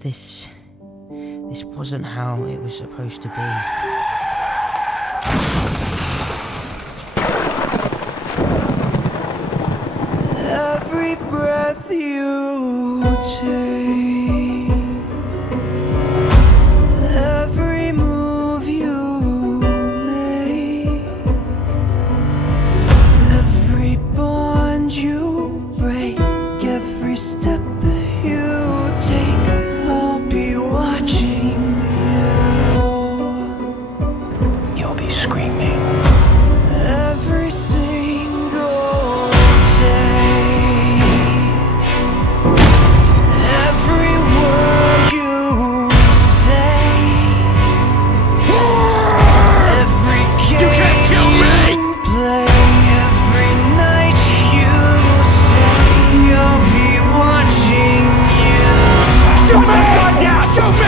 This wasn't how it was supposed to be. Every breath you take, every move you make, every bond you break, every step you take, I'll be watching you. You'll be screaming every single day, every word you say, every game you play, every night you stay, I'll be watching you. Shoot me! Shoot me!